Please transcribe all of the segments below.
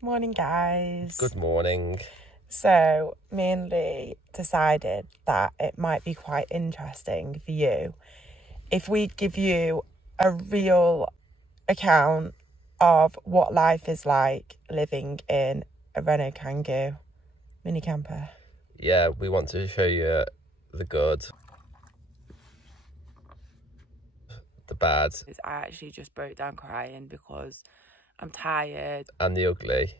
Morning, guys. Good morning. So, me and Lee decided that it might be quite interesting for you if we give you a real account of what life is like living in a Renault Kangoo mini camper. Yeah, we want to show you the good, the bad, I actually just broke down crying because I'm tired. and the ugly.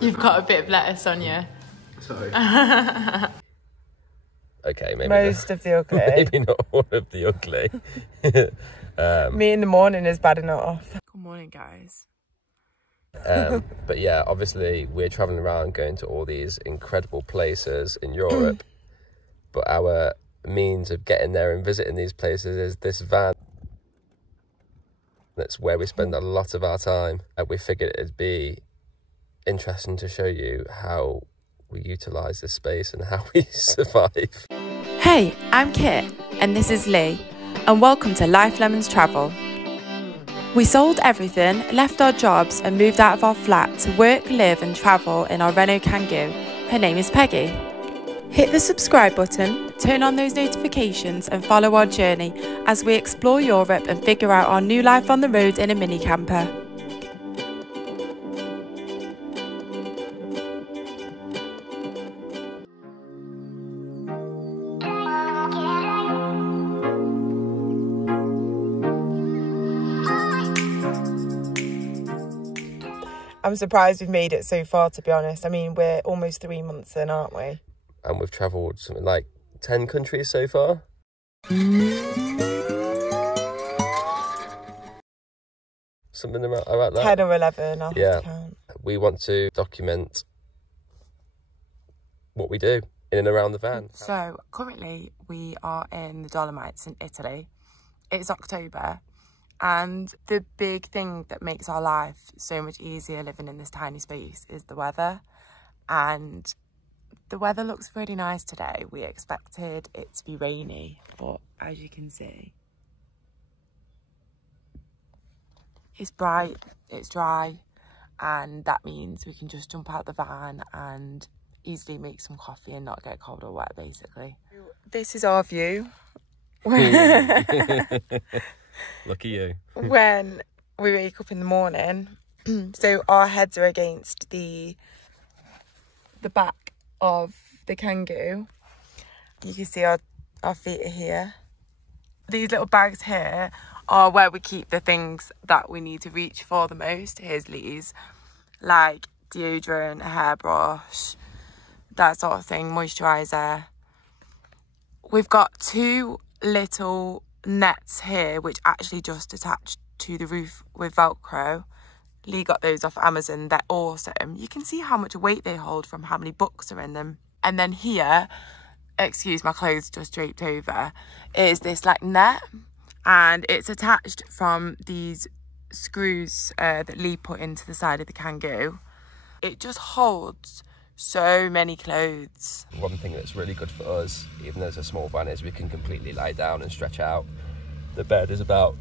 You've got a bit of lettuce on you. Sorry. Okay, maybe Most of the ugly. maybe not all of the ugly. Me in the morning is bad enough. Good morning, guys. But yeah, obviously we're traveling around going to all these incredible places in Europe, but our means of getting there and visiting these places is this van. That's where we spend a lot of our time, and we figured it'd be interesting to show you how we utilise this space and how we survive. Hey, I'm Kitt, and this is Lee, and welcome to Life Lemons Travel. We sold everything, left our jobs, and moved out of our flat to work, live, and travel in our Renault Kangoo. Her name is Peggy. Hit the subscribe button, turn on those notifications, and follow our journey as we explore Europe and figure out our new life on the road in a mini camper. I'm surprised we've made it so far, to be honest. I mean, we're almost 3 months in, aren't we? And we've travelled something like 10 countries so far. Something about that. 10 or 11, I'll have to count. We want to document what we do in and around the van. So, currently, we are in the Dolomites in Italy. It's October, and the big thing that makes our life so much easier living in this tiny space is the weather. And the weather looks really nice today. We expected it to be rainy, but as you can see, it's bright, it's dry, and that means we can just jump out the van and easily make some coffee and not get cold or wet, basically. This is our view. Lucky you. When we wake up in the morning, so our heads are against the back of the Kangoo. You can see our feet are here. These little bags here are where we keep the things that we need to reach for the most. Here's Lee's, like deodorant, a hairbrush, that sort of thing, moisturiser. We've got 2 little nets here which actually just attach to the roof with Velcro. Lee got those off Amazon. They're awesome. You can see how much weight they hold from how many books are in them. And then here, excuse my clothes just draped over, is this like net, and it's attached from these screws that Lee put into the side of the Kangoo. It just holds so many clothes. One thing that's really good for us, even though it's a small van, is we can completely lie down and stretch out. The bed is about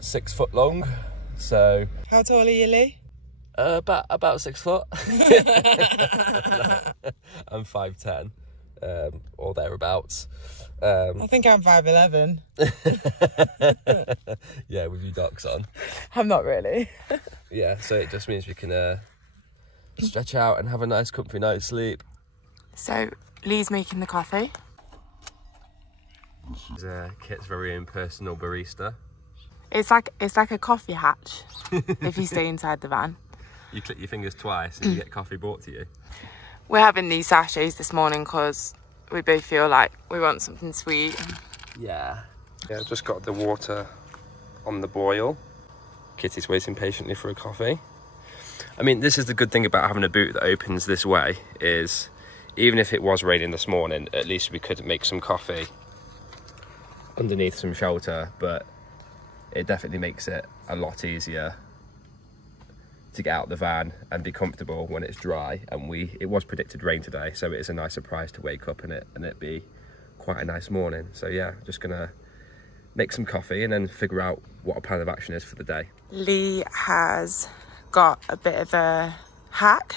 6 foot long, so... How tall are you, Lee? About 6 foot. I'm 5'10", or thereabouts. I think I'm 5'11". Yeah, with your docs on. I'm not really. Yeah, so it just means we can stretch out and have a nice comfy night's sleep. So Lee's making the coffee. Kit's very own personal barista. It's like a coffee hatch if you stay inside the van. You click your fingers twice and you get coffee brought to you. We're having these sachets this morning because we both feel like we want something sweet. Yeah, I've just got the water on the boil. Kitty's waiting patiently for a coffee. I mean, this is the good thing about having a boot that opens this way, is even if it was raining this morning, at least we could make some coffee underneath some shelter, but it definitely makes it a lot easier to get out the van and be comfortable when it's dry. And it was predicted rain today, so it is a nice surprise to wake up in it and it be quite a nice morning. So yeah, just gonna make some coffee and then figure out what a plan of action is for the day. Lee has got a bit of a hack.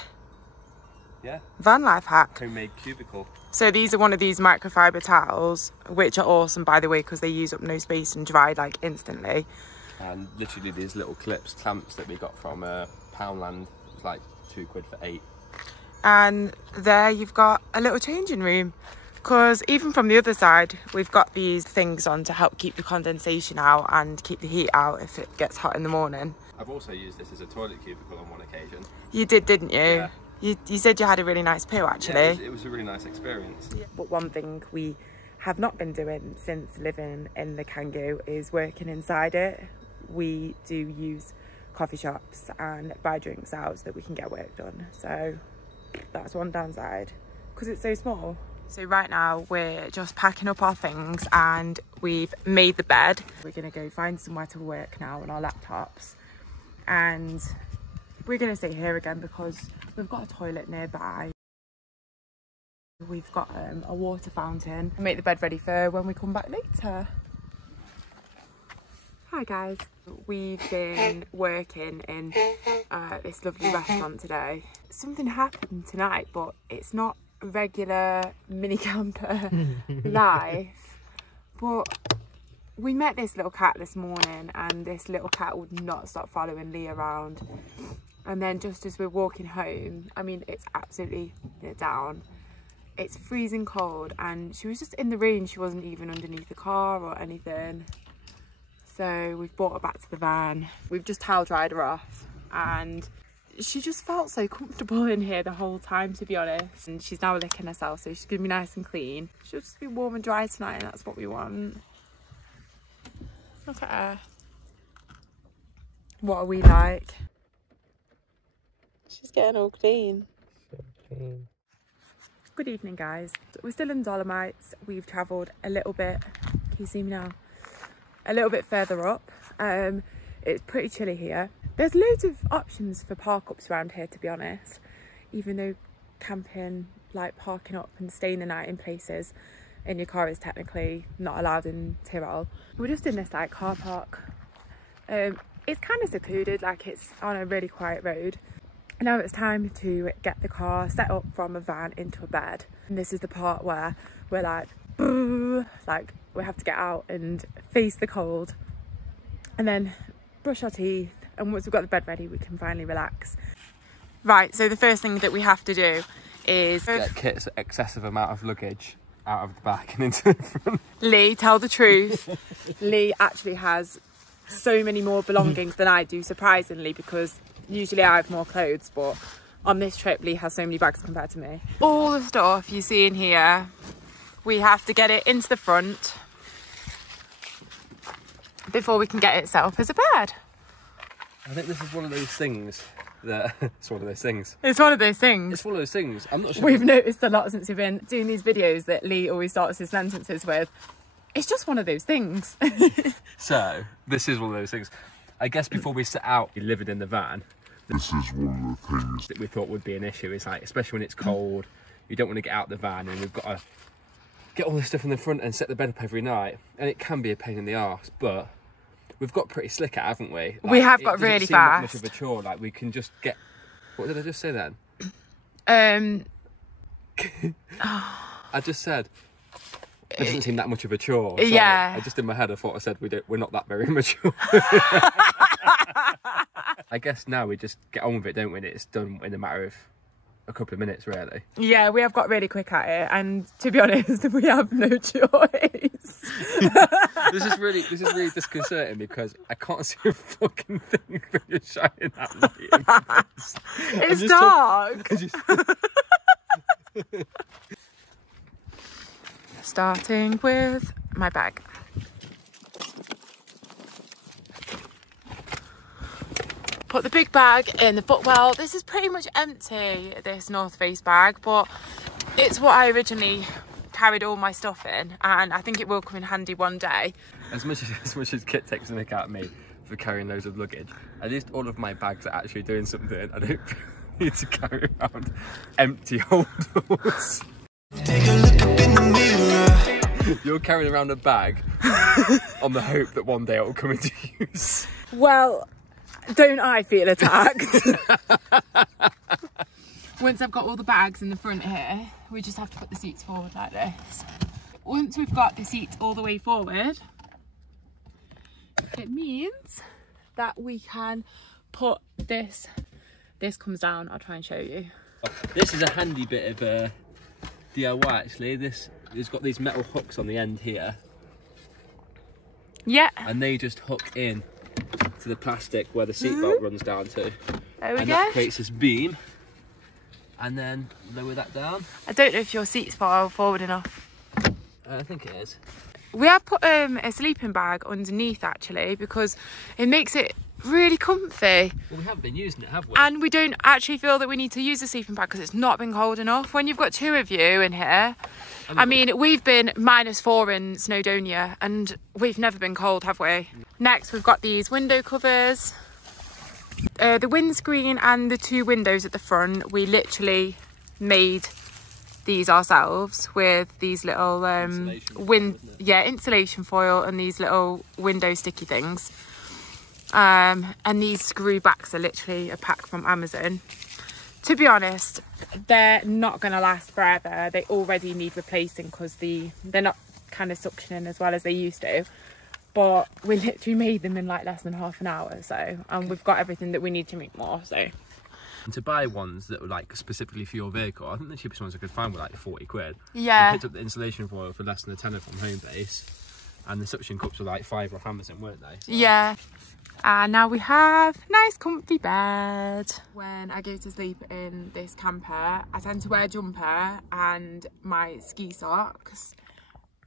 Yeah. Van life hack. Homemade cubicle. So these are one of these microfiber towels, which are awesome, by the way, because they use up no space and dry like instantly. And literally these little clamps that we got from Poundland. It was like £2 for 8. And there you've got a little changing room, because even from the other side we've got these things on to help keep the condensation out and keep the heat out if it gets hot in the morning. I've also used this as a toilet cubicle on one occasion. You did, didn't you? Yeah. You said you had a really nice poo, actually. Yeah, it was a really nice experience. Yeah. But one thing we have not been doing since living in the Kangoo is working inside it. We do use coffee shops and buy drinks out so that we can get work done. So that's one downside, because it's so small. So right now we're just packing up our things and we've made the bed. We're gonna go find somewhere to work now on our laptops, and we're gonna stay here again because we've got a toilet nearby. We've got a water fountain. We'll make the bed ready for when we come back later. Hi guys. We've been working in this lovely restaurant today. Something happened tonight, but it's not regular mini camper life. But we met this little cat this morning, and this little cat would not stop following Lee around. And then just as we're walking home, I mean, it's absolutely down. It's freezing cold, and she was just in the rain. She wasn't even underneath the car or anything. So we've brought her back to the van. We've just towel dried her off, and she just felt so comfortable in here the whole time, to be honest. And she's now licking herself, so she's gonna be nice and clean. She'll just be warm and dry tonight, and that's what we want. Look at her. What are we like? She's getting all clean. So clean. Good evening, guys. We're still in Dolomites. We've travelled a little bit. Can you see me now? A little bit further up. It's pretty chilly here. There's loads of options for park ups around here, to be honest, even though camping, like parking up and staying the night in places in your car is technically not allowed in Tyrol. We're just in this like car park. It's kind of secluded, like it's on a really quiet road. And now it's time to get the car set up from a van into a bed. And this is the part where we're like, we have to get out and face the cold and then brush our teeth, and once we've got the bed ready we can finally relax. Right, so the first thing that we have to do is get Kit's excessive amount of luggage out of the back and into the front. Lee, tell the truth. Lee actually has so many more belongings than I do, surprisingly, because usually I have more clothes, but on this trip Lee has so many bags compared to me. All the stuff you see in here, we have to get it into the front before we can get it set up as a bed. I think this is one of those things that... It's one of those things. It's one of those things. It's one of those things. I'm not sure. We've noticed a lot since we've been doing these videos that Lee always starts his sentences with, it's just one of those things. So, this is one of those things. I guess before we set out living in the van, this is one of the things that we thought would be an issue. It's like, especially when it's cold, you don't want to get out the van and we've got to get all this stuff in the front and set the bed up every night. And it can be a pain in the arse, but we've got pretty slick at it, haven't we? Like, we have got really fast. That fast. much of a chore. Like, we can just get... What did I just say then? I just said... It doesn't seem that much of a chore. Sorry. Yeah. I just in my head I thought I said we're not that very mature. I guess now we just get on with it, don't we? And it's done in a matter of a couple of minutes, really. Yeah, we have got really quick at it, and to be honest, we have no choice. This is really disconcerting because I can't see a fucking thing when you're shining that light in my face. It's dark. Starting with my bag. Put the big bag in the footwell. This is pretty much empty, this North Face bag, but it's what I originally carried all my stuff in, and I think it will come in handy one day. As much as Kit takes a mick at me for carrying loads of luggage, at least all of my bags are actually doing something. I don't need to carry around empty holdalls. Take a look up in the mirror. You're carrying around a bag on the hope that one day it will come into use. Well, don't I feel attacked? once I've got all the bags in the front here, we just have to put the seats forward like this. Once we've got the seats all the way forward, it means that we can put this comes down. I'll try and show you. This is a handy bit of DIY actually. This has got these metal hooks on the end here. Yeah. And they just hook in to the plastic where the seatbelt runs down to. There we go. And that creates this beam. And then lower that down. I don't know if your seat's forward enough. I think it is. We have put a sleeping bag underneath actually because it makes it really comfy. Well, we haven't been using it, have we? And we don't actually feel that we need to use a sleeping bag because it's not been cold enough. When you've got two of you in here, I mean, we've been -4 in Snowdonia and we've never been cold, have we? Next, we've got these window covers. The windscreen and the two windows at the front, we literally made these ourselves with these little insulation foil and these little window sticky things. And these screw backs are literally a pack from Amazon. To be honest, they're not going to last forever. They already need replacing because they're not kind of suctioning as well as they used to. But we literally made them in like less than half an hour. So, and we've got everything that we need to make more. So, and to buy ones that were like specifically for your vehicle, I think the cheapest ones I could find were like 40 quid. Yeah. We picked up the insulation foil for less than a tenner from Homebase, and the suction cups were like £5 off Amazon, weren't they? So. Yeah. And now we have nice comfy bed. When I go to sleep in this camper, I tend to wear a jumper and my ski socks.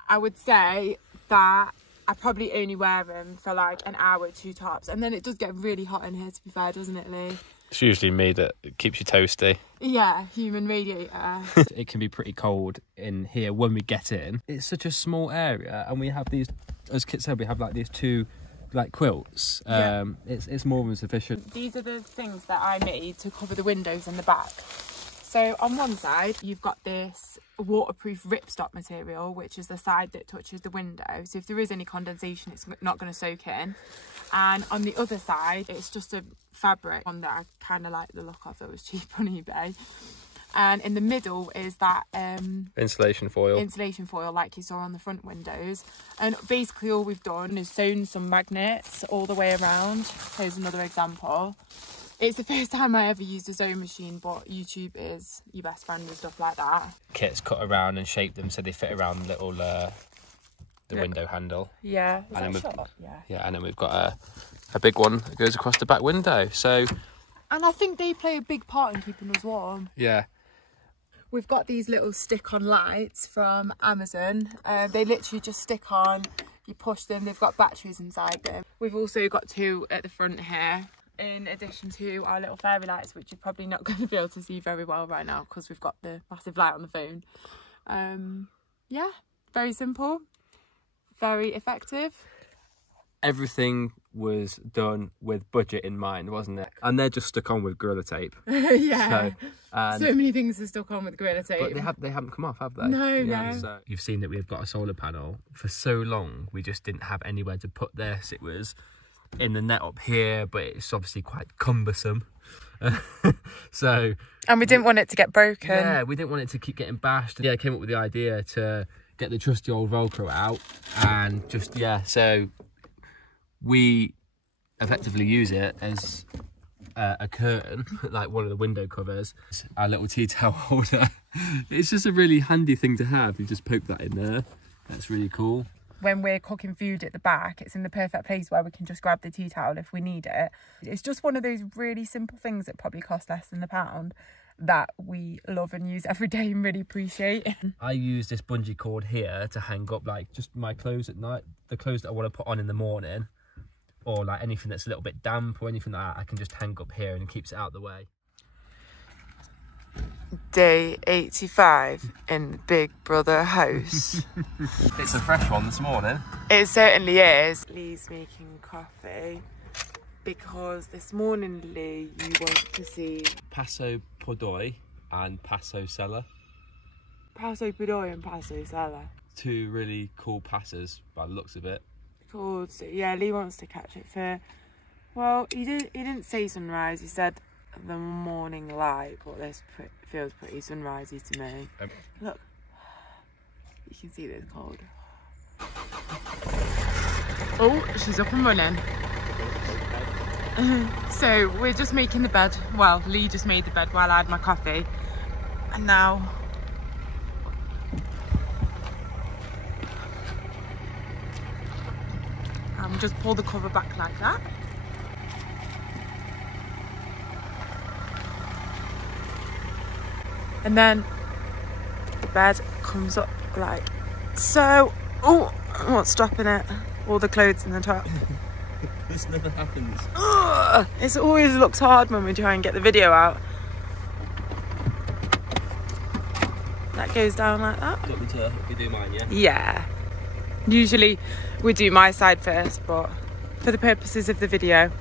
I would say that I probably only wear them for like an hour, 2 tops. And then it does get really hot in here, to be fair, doesn't it, Lee? It's usually me that keeps you toasty. Yeah, human radiator. It can be pretty cold in here when we get in. It's such a small area and we have these, as Kit said, we have like these two like quilts. It's more than sufficient. These are the things that I made to cover the windows and the back. So on one side you've got this waterproof ripstop material, which is the side that touches the window, so if there is any condensation it's not going to soak in. And on the other side it's just a fabric one that I kind of like the look of. It was cheap on eBay. And in the middle is that insulation foil like you saw on the front windows. And basically all we've done is sewn some magnets all the way around. Here's another example. It's the first time I ever used a sewing machine, but YouTube is your best friend with stuff like that. Kit's cut around and shaped them so they fit around the little window handle. Yeah. And then and then we've got a big one that goes across the back window. So. And I think they play a big part in keeping us warm. Yeah. We've got these little stick-on lights from Amazon. They literally just stick on, you push them, they've got batteries inside them. We've also got 2 at the front here, in addition to our little fairy lights, which you're probably not going to be able to see very well right now because we've got the massive light on the phone. Yeah, very simple, very effective. Everything was done with budget in mind, wasn't it? And they're just stuck on with Gorilla Tape. Yeah. So many things are stuck on with Gorilla Tape. But they haven't come off, have they? No. So you've seen that we've got a solar panel. For so long, we just didn't have anywhere to put this. It was in the net up here, but it's obviously quite cumbersome. So. And we didn't want it to get broken. Yeah, we didn't want it to keep getting bashed. Yeah, I came up with the idea to get the trusty old Velcro out and just, so we effectively use it as a curtain, like one of the window covers, our little tea towel holder. It's just a really handy thing to have. You just poke that in there. That's really cool. When we're cooking food at the back, it's in the perfect place where we can just grab the tea towel if we need it. It's just one of those really simple things that probably cost less than £1 that we love and use every day and really appreciate. I use this bungee cord here to hang up like just my clothes at night, the clothes that I want to put on in the morning, or like anything that's a little bit damp or anything like that, I can just hang up here and it keeps it out of the way. Day 85 in the Big Brother house. It's a fresh one this morning. It certainly is. Lee's making coffee because this morning, Lee, you want to see Passo Gardena and Passo Sella. Passo Gardena and Passo Sella. 2 really cool passes by the looks of it. Cool. So, yeah, Lee wants to catch it for, well, he didn't say sunrise. He said the morning light, but this feels pretty sunrisey to me. Look, you can see that it's cold. Oh, she's up and running. So we're just making the bed. Well, Lee just made the bed while I had my coffee. And now just pull the cover back like that. And then the bed comes up like so. Oh, what's stopping it? All the clothes in the top. This never happens. It always looks hard when we try and get the video out. That goes down like that. Do you want me to do mine, yeah? Yeah. Usually we do my side first, but for the purposes of the video.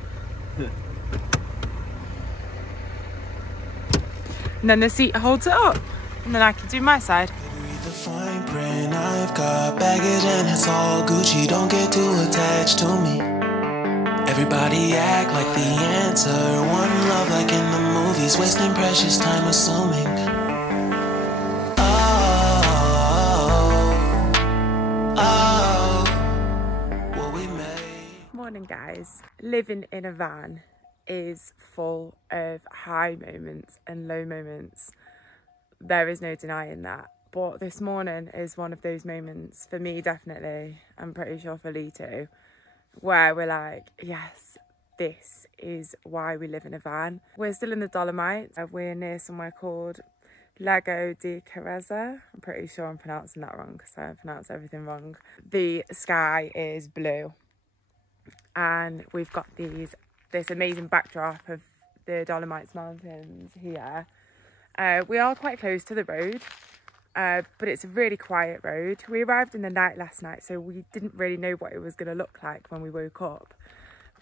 And then the seat holds it up, and then I can do my side. Read the fine print. I've got baggage and it's all Gucci. Don't get too attached to me. Everybody act like the answer. One love like in the movies, wasting precious time assuming. What we made. Morning, guys. Living in a van is full of high moments and low moments. There is no denying that. But this morning is one of those moments, for me definitely, I'm pretty sure for Lee too, where we're like, yes, this is why we live in a van. We're still in the Dolomites. We're near somewhere called Lago di Carezza. I'm pretty sure I'm pronouncing that wrong because I pronounce everything wrong. The sky is blue and we've got this amazing backdrop of the Dolomites mountains here. We are quite close to the road, but it's a really quiet road. We arrived in the night last night, so we didn't really know what it was going to look like when we woke up.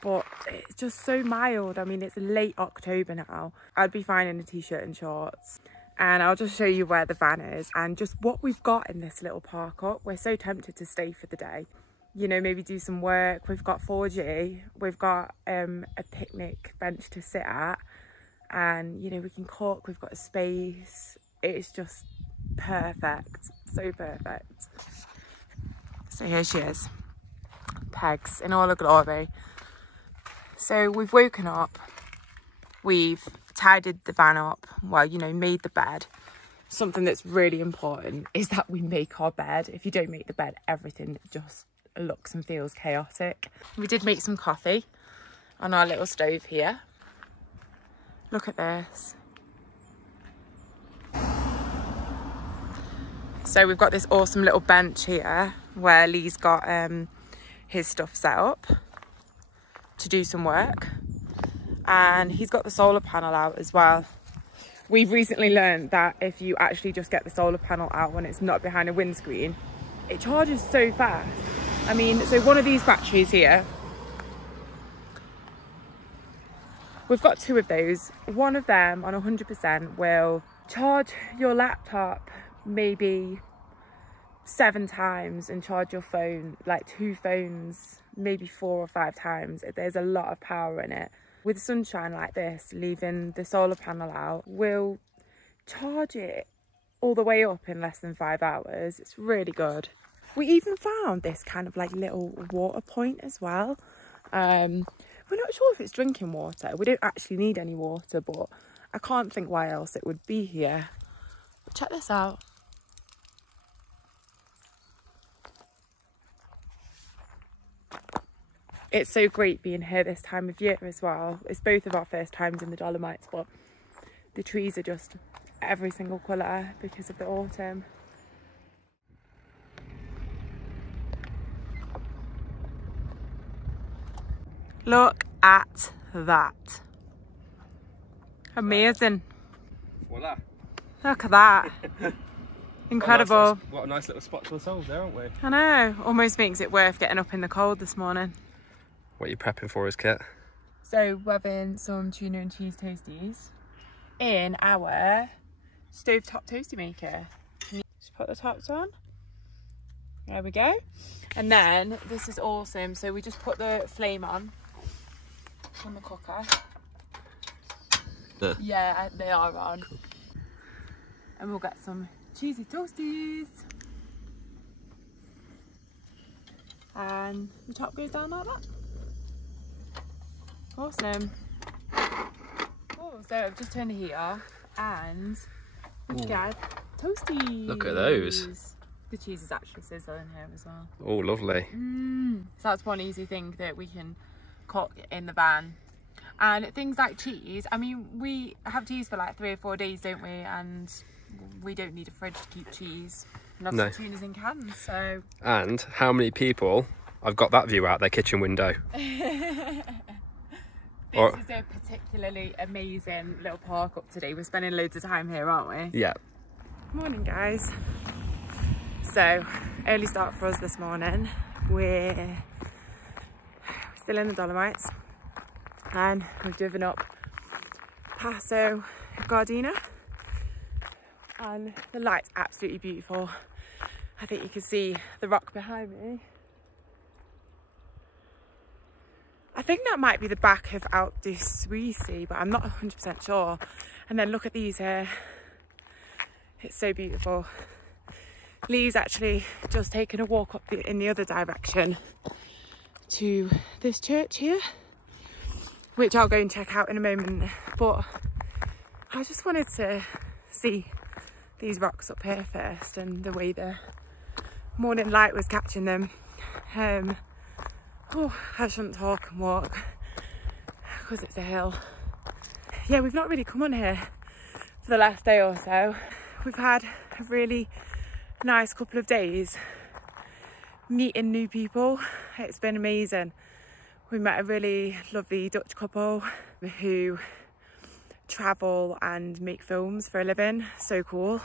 But it's just so mild. I mean, it's late October now. I'd be fine in a t-shirt and shorts. And I'll just show you where the van is and just what we've got in this little park up. We're so tempted to stay for the day. You know, maybe do some work. We've got 4G. We've got a picnic bench to sit at. And, you know, we can cook. We've got a space. It's just perfect. So perfect. So here she is. Pegs in all her glory. So we've woken up. We've tidied the van up. Well, you know, made the bed. Something that's really important is that we make our bed. If you don't make the bed, everything just looks and feels chaotic. We did make some coffee on our little stove here. Look at this. So we've got this awesome little bench here where Lee's got his stuff set up to do some work. And he's got the solar panel out as well. We've recently learned that if you actually just get the solar panel out when it's not behind a windscreen, it charges so fast. I mean, so one of these batteries here, we've got two of those. One of them on 100% will charge your laptop maybe 7 times and charge your phone like 2 phones maybe 4 or 5 times. There's a lot of power in it. With sunshine like this, leaving the solar panel out will charge it all the way up in less than 5 hours. It's really good. We even found this kind of like little water point as well. We're not sure if it's drinking water. We don't actually need any water, but I can't think why else it would be here. But check this out. It's so great being here this time of year as well. It's both of our first times in the Dolomites, but the trees are just every single colour because of the autumn. Look at that. Amazing. Voila. Look at that. Incredible. What a nice little spot to ourselves there, aren't we? I know. Almost makes it worth getting up in the cold this morning. What are you prepping for us, Kit? So we're having some tuna and cheese toasties in our stovetop toasty maker. Just put the tops on. There we go. And then this is awesome. So we just put the flame on the cooker. Yeah, they are on. Cool. And we'll get some cheesy toasties. And the top goes down like that. Awesome. Oh, so I've just turned the heat off and we've got toasties. Look at those. The cheese is actually sizzling here as well. Oh, lovely. So that's one easy thing that we can cook in the van. And things like cheese, I mean, we have cheese for like 3 or 4 days, don't we? And we don't need a fridge to keep cheese. Lots of tunas in cans, so. And how many people have got that view out their kitchen window? This is a particularly amazing little park up today. We're spending loads of time here, aren't we? Yeah. Morning, guys. So, early start for us this morning. We're still in the Dolomites and we've driven up Passo Gardena and the light's absolutely beautiful. I think you can see the rock behind me. I think that might be the back of Alpe Suisse, but I'm not 100% sure. And then look at these here. It's so beautiful. Lee's actually just taken a walk up in the other direction to this church here, which I'll go and check out in a moment. But I just wanted to see these rocks up here first and the way the morning light was catching them. Oh, I shouldn't talk and walk because it's a hill. Yeah, we've not really come on here for the last day or so. We've had a really nice couple of days meeting new people. It's been amazing. We met a really lovely Dutch couple who travel and make films for a living. So cool.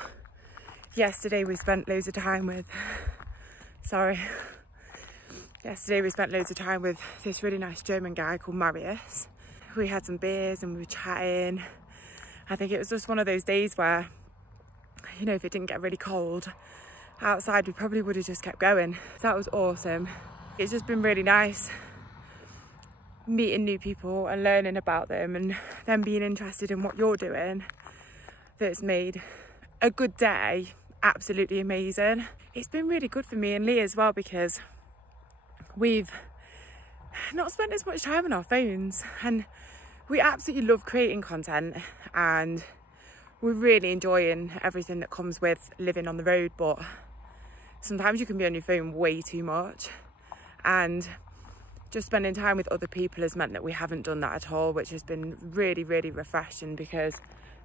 Yesterday we spent loads of time with this really nice German guy called Marius. We had some beers and we were chatting. I think it was just one of those days where, you know, if it didn't get really cold outside, we probably would have just kept going. So that was awesome. It's just been really nice meeting new people and learning about them and them being interested in what you're doing. That's made a good day absolutely amazing. It's been really good for me and Lee as well because we've not spent as much time on our phones and we absolutely love creating content and we're really enjoying everything that comes with living on the road, but sometimes you can be on your phone way too much, and just spending time with other people has meant that we haven't done that at all, which has been really, really refreshing because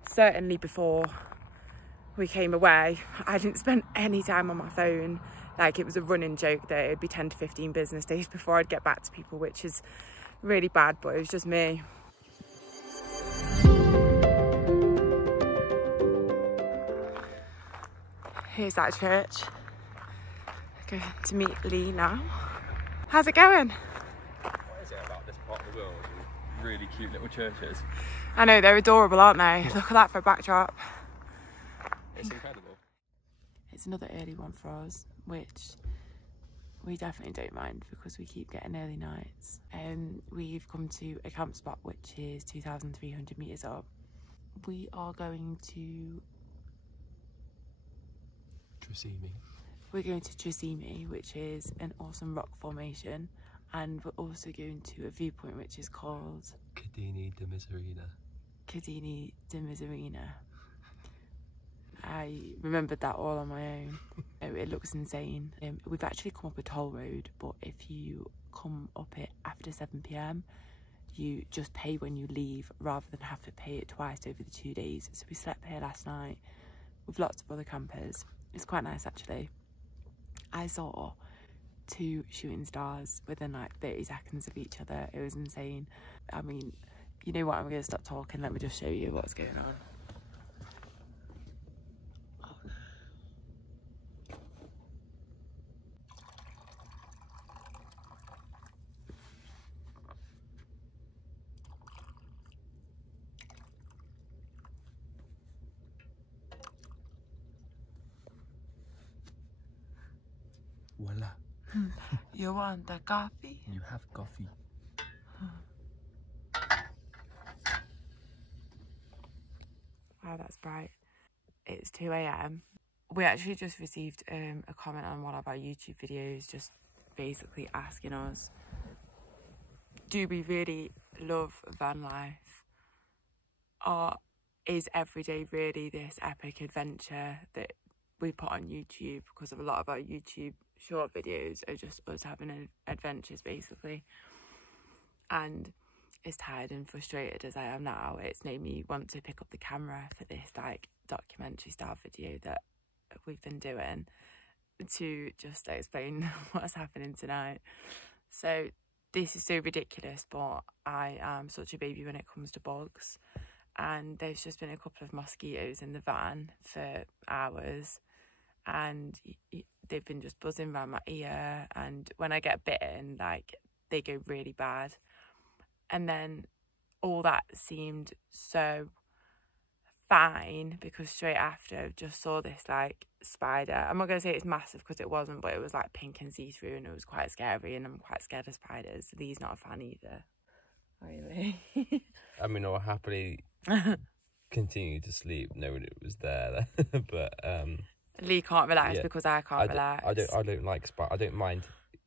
certainly before we came away, I didn't spend any time on my phone. Like, it was a running joke that it'd be 10 to 15 business days before I'd get back to people, which is really bad, but it was just me. Here's that church. Going to meet Lee now. How's it going? What is it about this part of the world and really cute little churches? I know, they're adorable, aren't they? Look at that for a backdrop. It's incredible. It's another early one for us, which we definitely don't mind because we keep getting early nights. We've come to a camp spot which is 2,300 metres up. We are going to Tre Cime. We're going to Tre Cime, which is an awesome rock formation, and we're also going to a viewpoint which is called Kitt and Lee. I remembered that all on my own. It looks insane. We've actually come up a toll road, but if you come up it after 7 p.m, you just pay when you leave rather than have to pay it twice over the 2 days. So we slept here last night with lots of other campers. It's quite nice actually. I saw 2 shooting stars within like 30 seconds of each other. It was insane. I mean, you know what, I'm going to stop talking. Let me just show you what's going on. Voila. You want the coffee? You have coffee. Wow, that's bright. It's 2 a.m. We actually just received a comment on one of our YouTube videos, just basically asking us, do we really love van life? Or is every day really this epic adventure that we put on YouTube? Because of a lot of our YouTube short videos are just us having adventures, basically. And as tired and frustrated as I am now, it's made me want to pick up the camera for this like documentary style video that we've been doing to just explain what's happening tonight. So this is so ridiculous, but I am such a baby when it comes to bugs, and there's just been a couple of mosquitoes in the van for hours, and they've been just buzzing around my ear, and when I get bitten, like, they go really bad. And then all that seemed so fine because straight after I just saw this like spider. I'm not going to say it's massive because it wasn't, but it was like pink and see-through, and it was quite scary, and I'm quite scared of spiders. Lee's not a fan either. Really? I mean, I'll happily continue to sleep knowing it was there. But Lee can't relax because I can't relax. I don't like spiders. I don't mind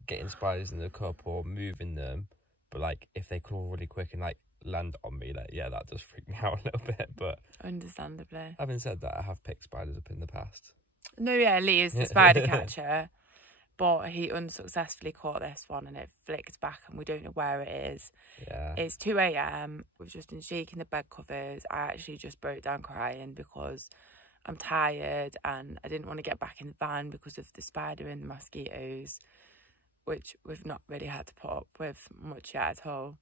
getting spiders in the cup or moving them, but like if they crawl really quick and like land on me, like, yeah, that does freak me out a little bit. But understandably, having said that, I have picked spiders up in the past. No, yeah, Lee is the spider catcher, but he unsuccessfully caught this one and it flicked back and we don't know where it is. Yeah, it's 2 a.m. We've just been shaking the bed covers. I actually just broke down crying because I'm tired and I didn't want to get back in the van because of the spider and the mosquitoes, which we've not really had to put up with much yet at all.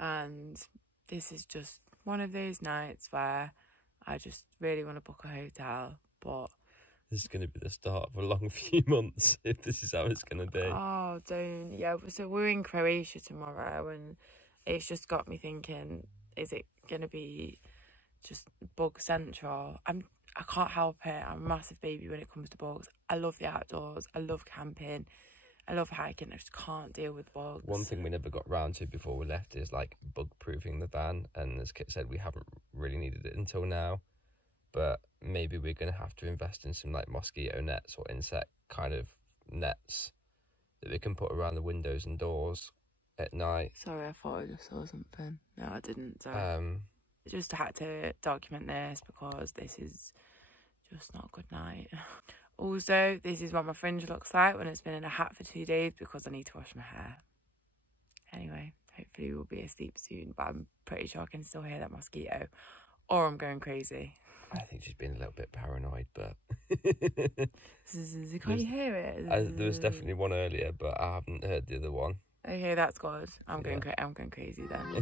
And this is just one of those nights where I just really want to book a hotel, but this is going to be the start of a long few months if this is how it's going to be. Oh, don't. Yeah, so we're in Croatia tomorrow, and it's just got me thinking, is it going to be just bug central? I can't help it. I'm a massive baby when it comes to bugs. I love the outdoors. I love camping. I love hiking. I just can't deal with bugs. One thing we never got round to before we left is like bug proofing the van, and as Kit said, we haven't really needed it until now, but maybe we're going to have to invest in some like mosquito nets or insect kind of nets that we can put around the windows and doors at night. Sorry, I thought I just saw something. No, I didn't. So just had to document this because this is just not a good night. Also, this is what my fringe looks like when it's been in a hat for 2 days because I need to wash my hair. Anyway, hopefully we'll be asleep soon, but I'm pretty sure I can still hear that mosquito, or I'm going crazy. I think she's been a little bit paranoid, but can you hear it? There was definitely one earlier, but I haven't heard the other one. Okay, that's good. I'm going crazy then.